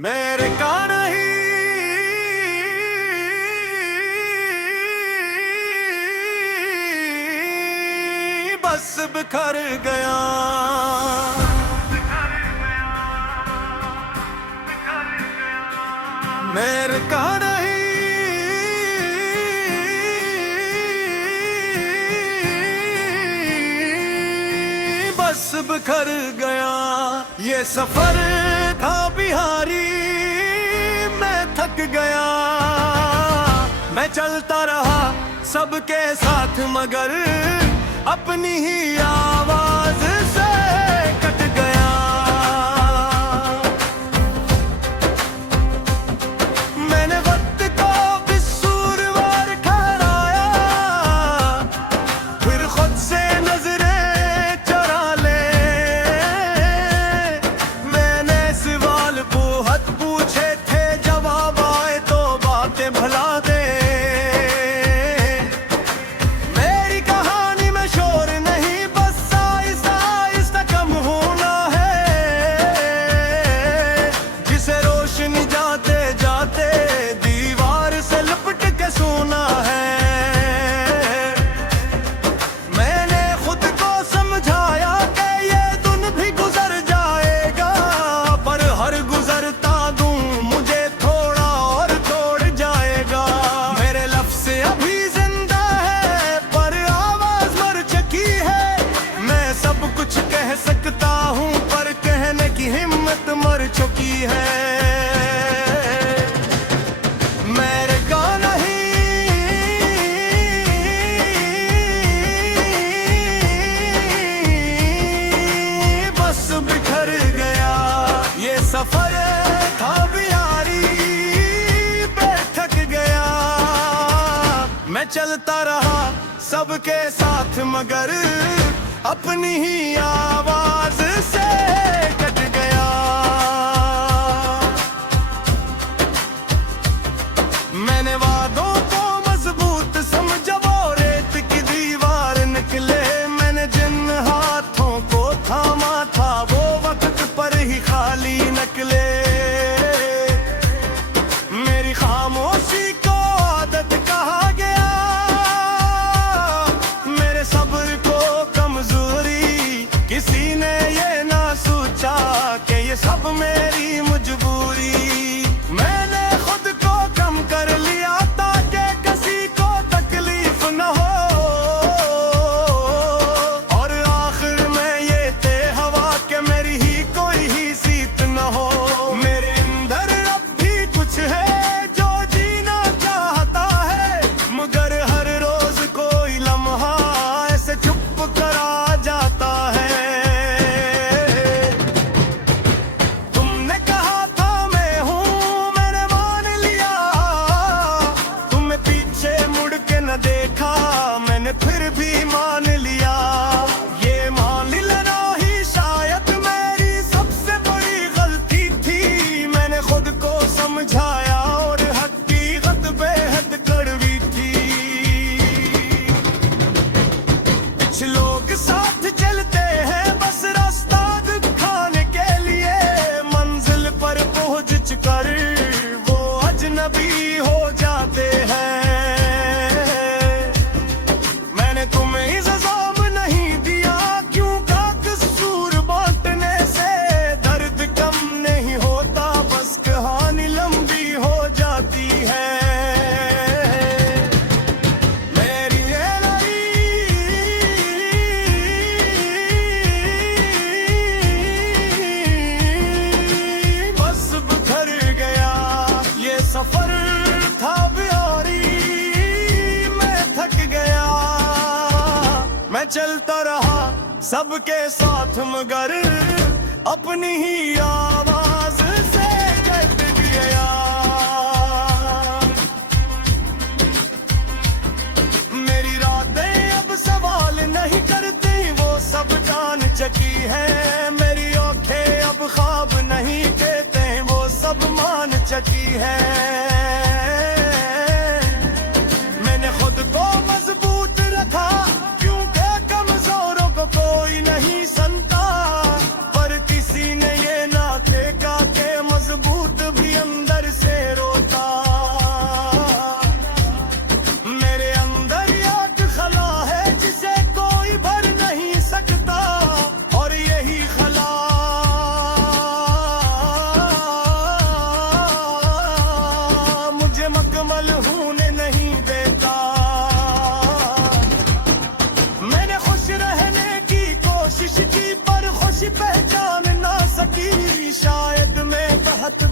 मेरे का नहीं बस बिखर गया। मेरे का नहीं बस बिखर गया। ये सफर था बिहारी, मैं थक गया। मैं चलता रहा सबके साथ मगर अपनी ही आवाज से कट गया। मैंने वक्त को कसूरवार ठहराया, फिर खुद से नजरें चुरा ले। मैंने सवाल बहुत पूछे थे, जवाब आए तो बातें भुला दे। हिम्मत मर चुकी है। मेरे का नहीं बस बिखर गया। ये सफर था बिहारी, बैठक गया। मैं चलता रहा सबके साथ मगर अपनी ही आवाज से कट गया। मैंने वादों को मजबूत समझा, वो रेत की दीवार निकले। मैंने जिन हाथों को थामा था वो वक्त पर ही खाली निकले। मेरी खामोशी को आदत कहा गया, मेरे सब्र को कमजोरी। किसी ने ये ना सोचा कि ये सब मेरी मजबूरी। मैंने खुद को कम कर लिया ताकि किसी को तकलीफ न हो, और आखिर में ये तय हवा कि मेरी ही कोई ही सीत न हो। मेरे अंदर अब भी कुछ है जो जीना चाहता है, मगर हर रोज कोई लम्हा ऐसे चुप करा जाता है। देखा मैंने फिर भी मान लिया। ये मान लेना ही शायद मेरी सबसे बड़ी गलती थी। मैंने खुद को समझाया और हकीकत बेहद कड़वी थी। कुछ लोग साथ चलते हैं बस रास्ता दिखाने के लिए, मंजिल पर पहुंच कर वो अजनबी हो जाते हैं। सफर था बिहारी, मैं थक गया। मैं चलता रहा सबके साथ मगर अपनी ही आवाज से कट गया। मेरी रातें अब सवाल नहीं करती, वो सब जान चकी है। मेरी आंखें अब ख्वाब नहीं कहते, वो सब मान चकी है। मैंने खुद को मजबूत रखा क्योंकि कमजोरों को कोई नहीं सुनता, पर किसी ने ये ना देखा कि मजबूत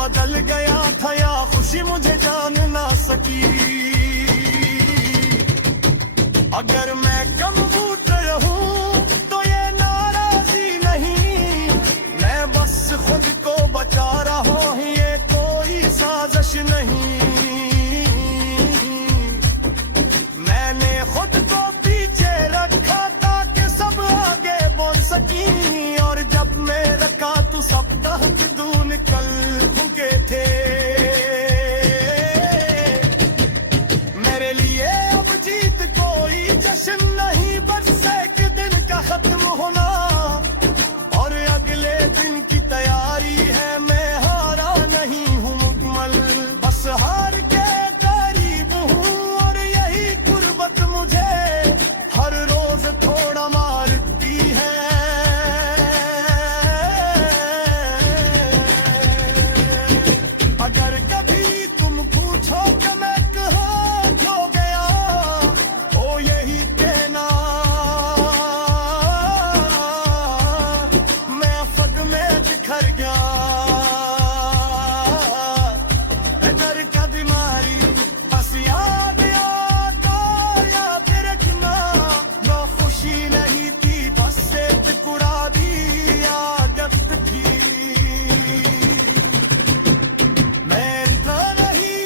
बदल गया था या खुशी मुझे जान ना सकी। अगर मैं कमबूत रहूं तो ये नाराजी नहीं, मैं बस खुद को बचा रहा हूं, ये कोई साजिश नहीं। मैंने खुद को पीछे रखा ताकि सब आगे बोल सकी, और जब मैं रखा तो सब तहत दूर निकल चुके थे। मेरे लिए अब जीत कोई जश्न नहीं, बस एक दिन का खत्म होना और अगले दिन की तैयारी है। मैं हारा नहीं हूँ मुकम्मल, बस हार के करीब हूँ, और यही गुर्बत मुझे हर रोज थोड़ा मारती है। अगर कभी तुम पूछो कि मैं कहाँ खो गया, ओ यही कहना मैं फग में बिखर गया। डर का बीमारी बस याद आता, याद रखना वो खुशी नहीं थी, बस से टुकड़ा दी आदत थी। मैं था नहीं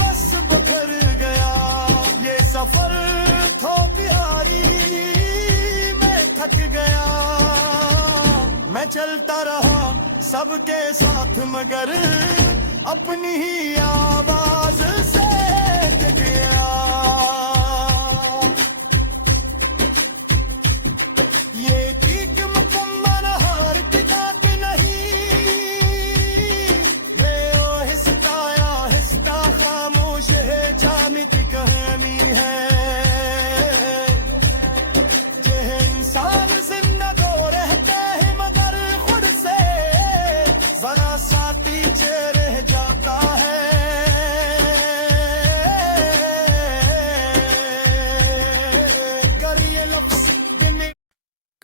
बस बिखर गया। ये सफर थो प्यारी, मैं थक गया। मैं चलता रहा सबके साथ मगर अपनी ही आवाज से डर गया। ये ठीक मुकम्मल हार की ताक नहीं, वे आहिस्ता खामोश है, जामित कहानी है। ये इंसान जिंदा तो रहते हैं मगर खुद से जरा सा पीछे रह जाता है। कर ये लफ्ज़ दिल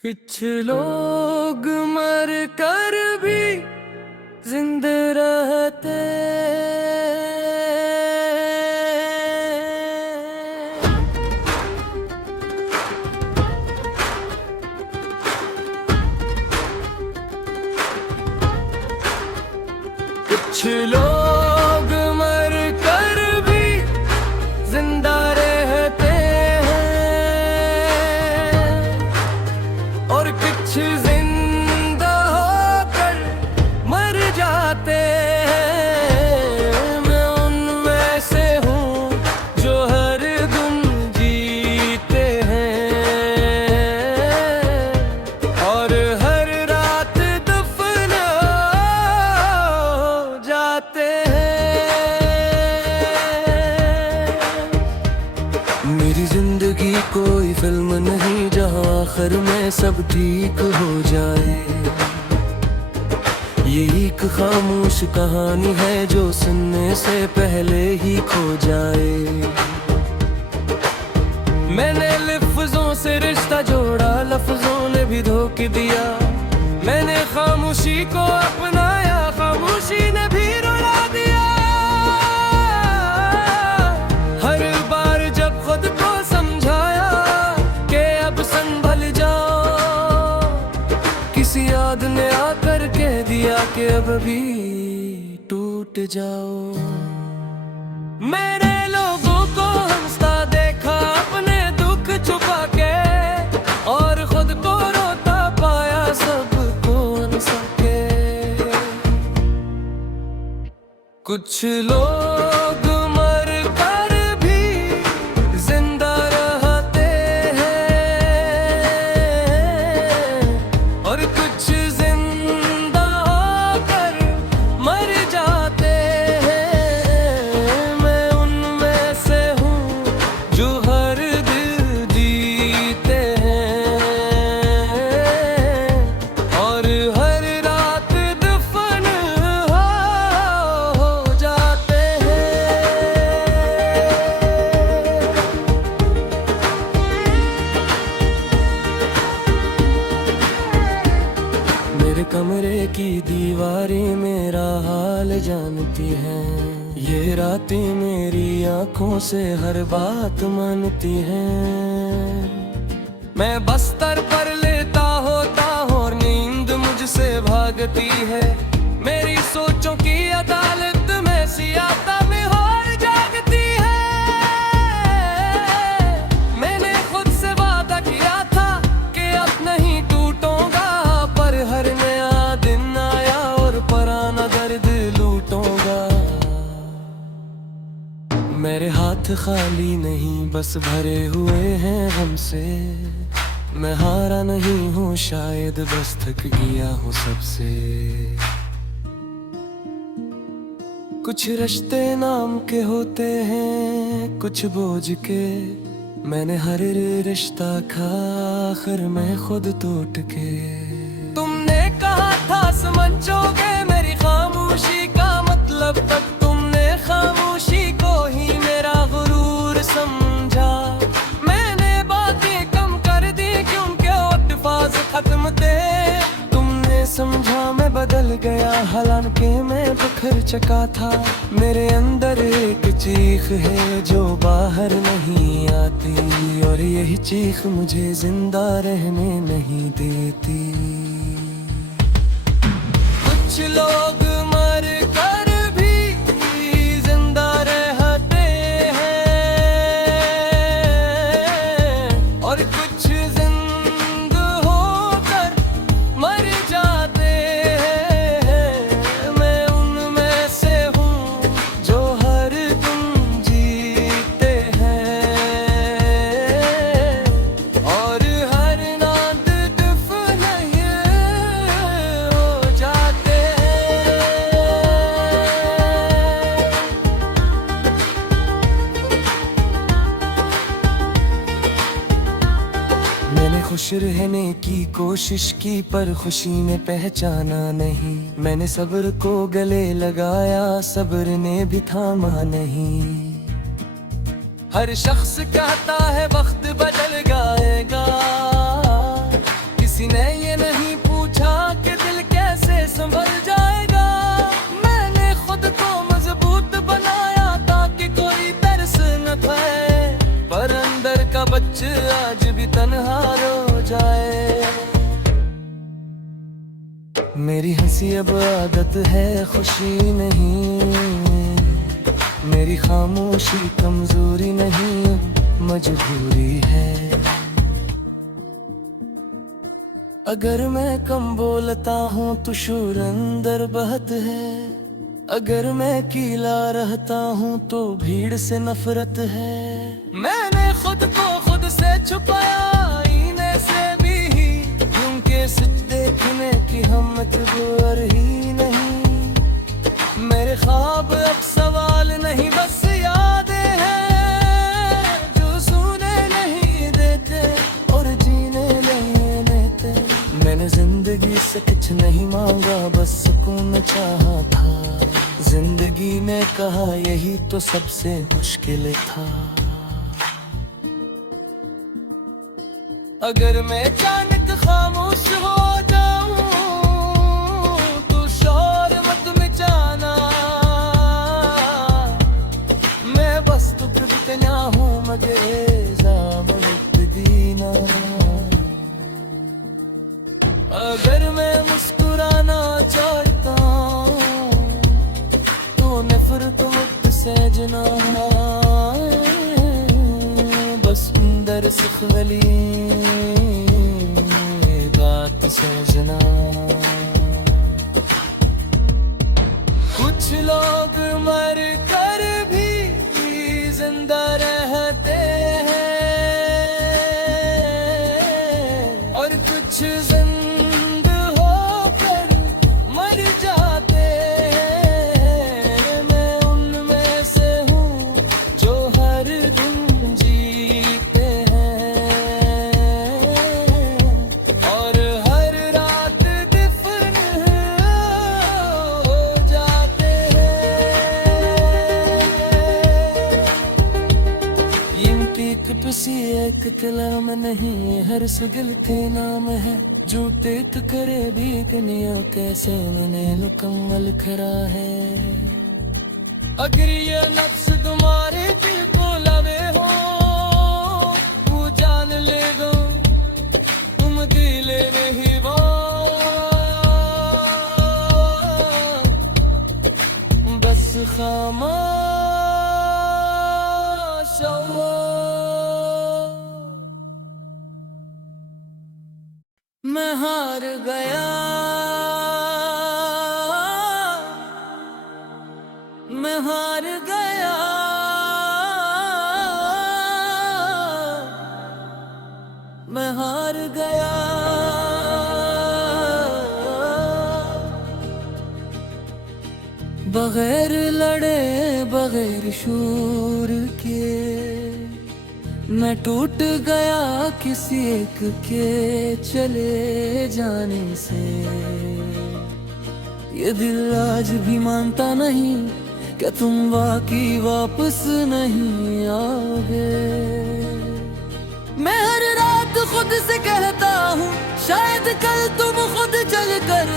कुछ लोग मर कर भी जिंदा रहते, कुछ लोग मर कर भी जिंदा रहते हैं, और कुछ जिंदा होकर मर जाते हैं। मैं उनमें से हूँ जो हर दिन जीते हैं, और हर रात दफन हो जाते हैं। मेरी जिंदगी कोई फिल्म नहीं जहाँ आखिर में सब ठीक हो जाए। ये एक खामोश कहानी है जो सुनने से पहले ही खो जाए। मैंने लफ्जों से रिश्ता जोड़ा, लफ्जों ने भी धोखा दिया। मैंने खामोशी को अपनाया, खामोशी ने भी रुला दिया। हर बार जब खुद को समझाया कि अब संभल जाओ, किसी याद ने आकर कह दिया कि अब भी टूट जाओ। मेरे लोगों को हंसता देखा अपने दुख छुपा के, और खुद को रोता पाया सबको हंसा के। कुछ लोग मर कर भी जिंदा रहते हैं, और कुछ जिंदा होकर मर जाते हैं। मैं उनमें से हूँ जो हर दिल जीते हैं, और हर रात दफन हो जाते हैं। कमरे की दीवारें मेरा हाल जानती हैं, ये रातें मेरी आंखों से हर बात मानती हैं। मैं बस्तर पर लेटा होता हूँ और नींद मुझसे भागती है, मेरी सोचों की अदालत में सियाता में हार जागती है। मैंने खुद से वादा किया था कि अब नहीं टूटूंगा, पर हर नया दिन आया और पुराना दर्द लूटूंगा। मेरे हाथ खाली नहीं बस भरे हुए हैं हमसे, मैं हारा नहीं हूँ शायद बस थक गया हूँ सबसे। कुछ रिश्ते नाम के होते हैं कुछ बोझ के, मैंने हर रिश्ता खा आखिर मैं खुद टूट के। तुमने कहा था समझोगे मेरी खामोशी का मतलब, तक तुमने खामोशी को ही मेरा गुरूर समझा। मैंने बातें कम कर दी क्योंकि अल्फाज खत्म थे, तुमने समझा मैं बदल गया हालांकि मैं बिखर चुका था। मेरे अंदर एक चीख है जो बाहर नहीं आती, और यही चीख मुझे जिंदा रहने नहीं देती। कुछ लोग मर कर भी जिंदा रहते हैं, और कुछ जिंदा होकर मर जाते हैं। मैं उनमें से हूँ जो हर दिन जीते हैं, और हर नाद दफन हो जाते हैं। मैंने खुश रहने की कोशिश की पर खुशी ने पहचाना नहीं, मैंने सब्र को गले लगाया सब्र ने भी थामा नहीं। हर शख्स कहता है वक्त बदल जाएगा, किसी ने ये नहीं पूछा कि दिल कैसे संभल जाएगा। मैंने खुद को मजबूत बनाया ताकि कोई तरस न खाए, पर अंदर का बच्चा आज भी तन्हा रो जाए। मेरी हंसी अब आदत है खुशी नहीं, मेरी खामोशी कमजोरी नहीं मजबूरी है। अगर मैं कम बोलता हूँ तो शोर अंदर बहत है, अगर मैं कीला रहता हूँ तो भीड़ से नफरत है। मैंने खुद को खुद से छुपाया आईने से भी, क्योंकि सच देखने की हिम्मत गुर ही नहीं। मेरे ख्वाब अब सवाल नहीं बस यादें हैं, जो सुने नहीं देते और जीने नहीं देते। मैंने जिंदगी से कुछ नहीं मांगा बस सुकून चाहा था, जिंदगी ने कहा यही तो सबसे मुश्किल था। अगर मैं अचानक खामोश हो जाऊं तो शोर मत मचाना, मैं बस तुझ बितना हूँ मगर जामत दीना। अगर मैं मुस्कुराना चाहता हूँ तो नफरत मुझसे जना, बस अंदर सुख वाली बात समझना। कुछ लोग मर कर भी जिंदा रहते हैं, और कुछ जिंदा होकर मर जाते हैं। मैं उनमें से हूँ जो हर दिन जीते हैं, और हर रात दफन हो जाते हैं। यिमती किसी एक कलम नहीं हर दिल के नाम है झूठे तो करे भी कनिया कैसे मैंने मुकम्मल खरा है। अगर ये नफ्स तुम्हारे दिल को लवे हो वो जान ले दो तुम दिल नहीं वो बस खामोश हो। मैं हार गया मैं हार गया मैं हार गया। बगैर लड़े बगैर शूर के मैं टूट गया किसी एक के चले जाने से। ये दिल आज भी मानता नहीं क्या तुम वाकई वापस नहीं आओगे। मैं हर रात खुद से कहता हूँ शायद कल तुम खुद चल कर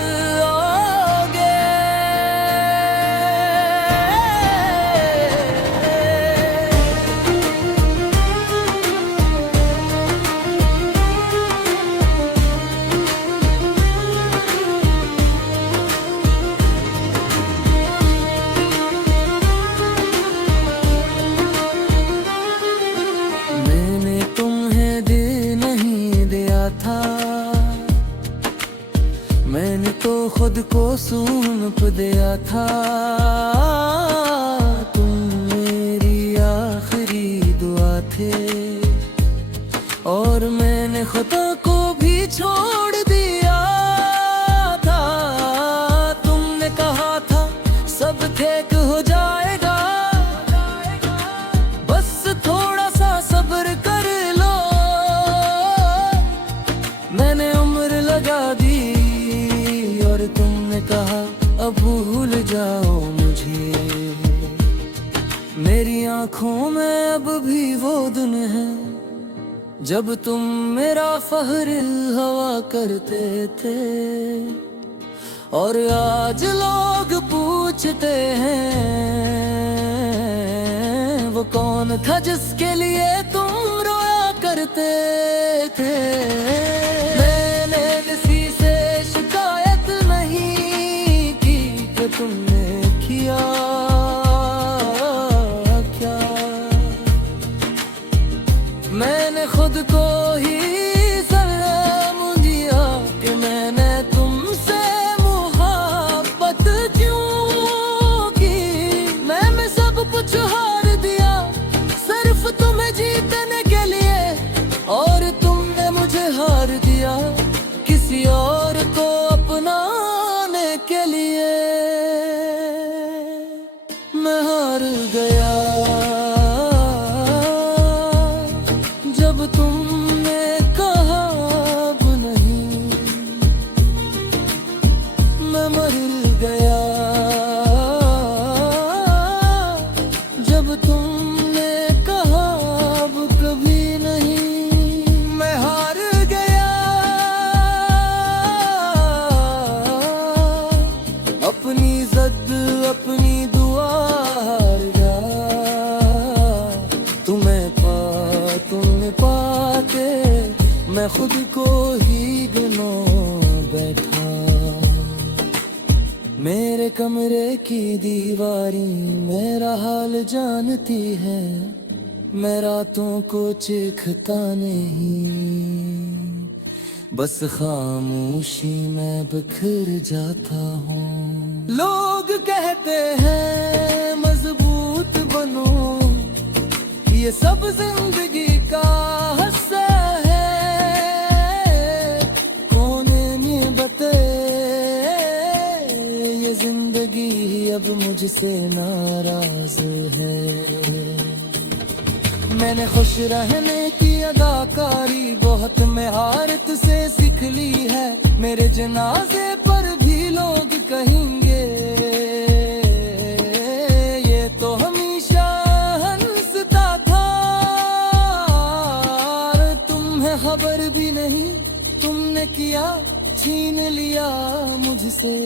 आओगे। मैंने तो खुद को सौंप दिया था तुम मेरी आखिरी दुआ थे और मैंने खुदा को भी छोड़ दिया था। तुमने कहा था सब ठीक हो जाएगा बस थोड़ा सा सब्र कर लो। मैंने उम्र लगा दी और तुमने कहा अब भूल जाओ मुझे। मेरी आंखों में अब भी वो दिन है जब तुम मेरा फख्र हवा करते थे और आज लोग पूछते हैं वो कौन था जिसके लिए तुम रोया करते थे। मैंने किसी से शिकायत नहीं की कि तुमने किया क्या। मैंने खुद को ही सलाम दिया कि मैंने तुमसे मोहब्बत क्यों की। मैं सब कुछ हार दिया सिर्फ तुम्हें जीतने के लिए और तुमने मुझे हार दिया किसी और को अपनाने के लिए। मैं हार गया जब तुमने कहा अब नहीं। मैं मर गया जब तुमने कहा अब कभी नहीं। मैं हार गया अपनी जिद अपनी दुआ हार गया। तुम्हें पाके मैं खुद को ही गिनो बैठा। मेरे कमरे की दीवारी मेरा हाल जानती है। मैं रातों को चीखता नहीं बस खामोशी में बिखर जाता हूँ। लोग कहते हैं मजबूत बनो ये सब जिंदगी का हिस्सा है। कोने में बते ये जिंदगी अब मुझसे नाराज है। मैंने खुश रहने की अदाकारी बहुत महारत से सीख ली है। मेरे जनाजे पर भी लोग कहेंगे ये तो हमेशा हंसता था। तुम्हें खबर भी तुमने किया छीन लिया मुझसे,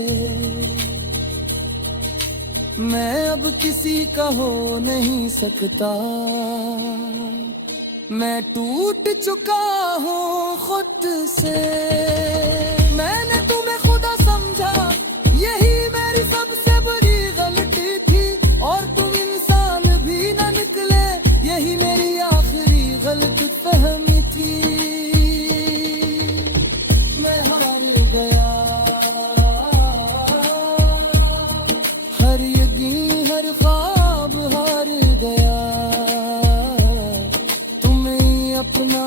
मैं अब किसी का हो नहीं सकता। मैं टूट चुका हूँ खुद से, मैंने तुम्हें खुदा समझा, यही मेरी सबसे बड़ी गलती थी। और तुम इंसान भी न निकले, यही मेरी आखिरी गलतफहमी थी। मैं हार गया, हर यकीन हर ख्वाब हार गया। तुम्हें अपना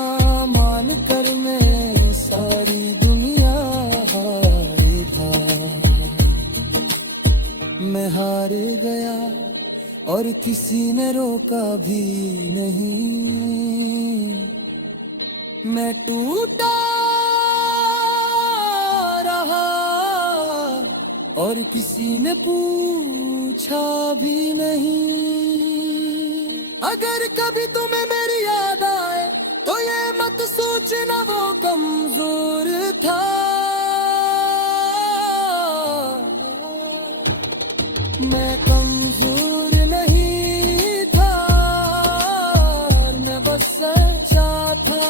मान कर मैं सारी दुनिया हारी था। मैं हार गया और किसी ने रोका भी नहीं। मैं टूटा रहा और किसी ने पूछा भी नहीं। अगर कभी तुम्हें मेरी याद आए तो ये मत सोचना वो कमजोर था। मैं कमजोर नहीं था, मैं बस सच्चा था।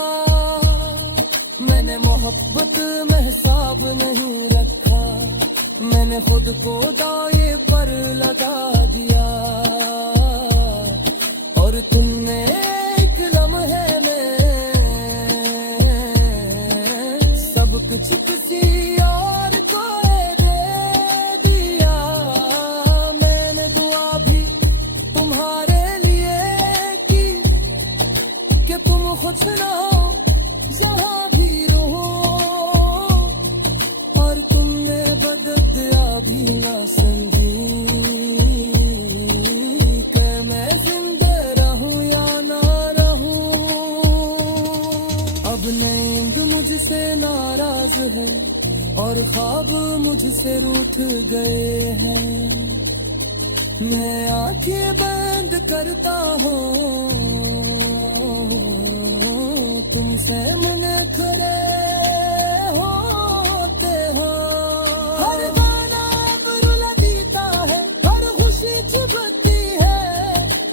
मैंने मोहब्बत में हिसाब नहीं रखा, मैंने खुद को दाए पर लगा दिया। और तुमने एक लम्हे में सब कुछ किसी और को दे दिया। मैंने दुआ भी तुम्हारे लिए की कि तुम खुश ना हो जहाँ भी रहो। और तुमने बददिया भी ना समझी कि मैं जिंदा रहूं या ना रहूं। अब नींद मुझसे नाराज है और ख्वाब मुझसे रूठ गए हैं। मैं आंखें बंद करता हूँ, तुमसे मन खड़े होते हो। हर गाना अब रुलाता है, हर खुशी चुभती है।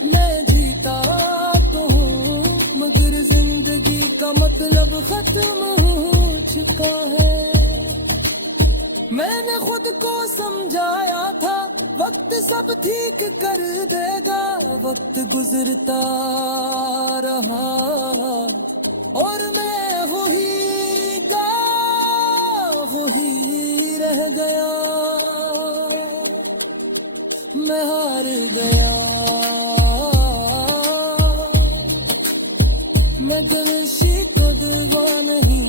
मैं जीता तो हूँ मगर जिंदगी का मतलब खत्म हो चुका है। मैंने खुद को समझाया था वक्त सब ठीक कर देगा। वक्त गुजरता रहा और मैं वही रह गया। मैं हार गया, मैं गलशी को दुआ नहीं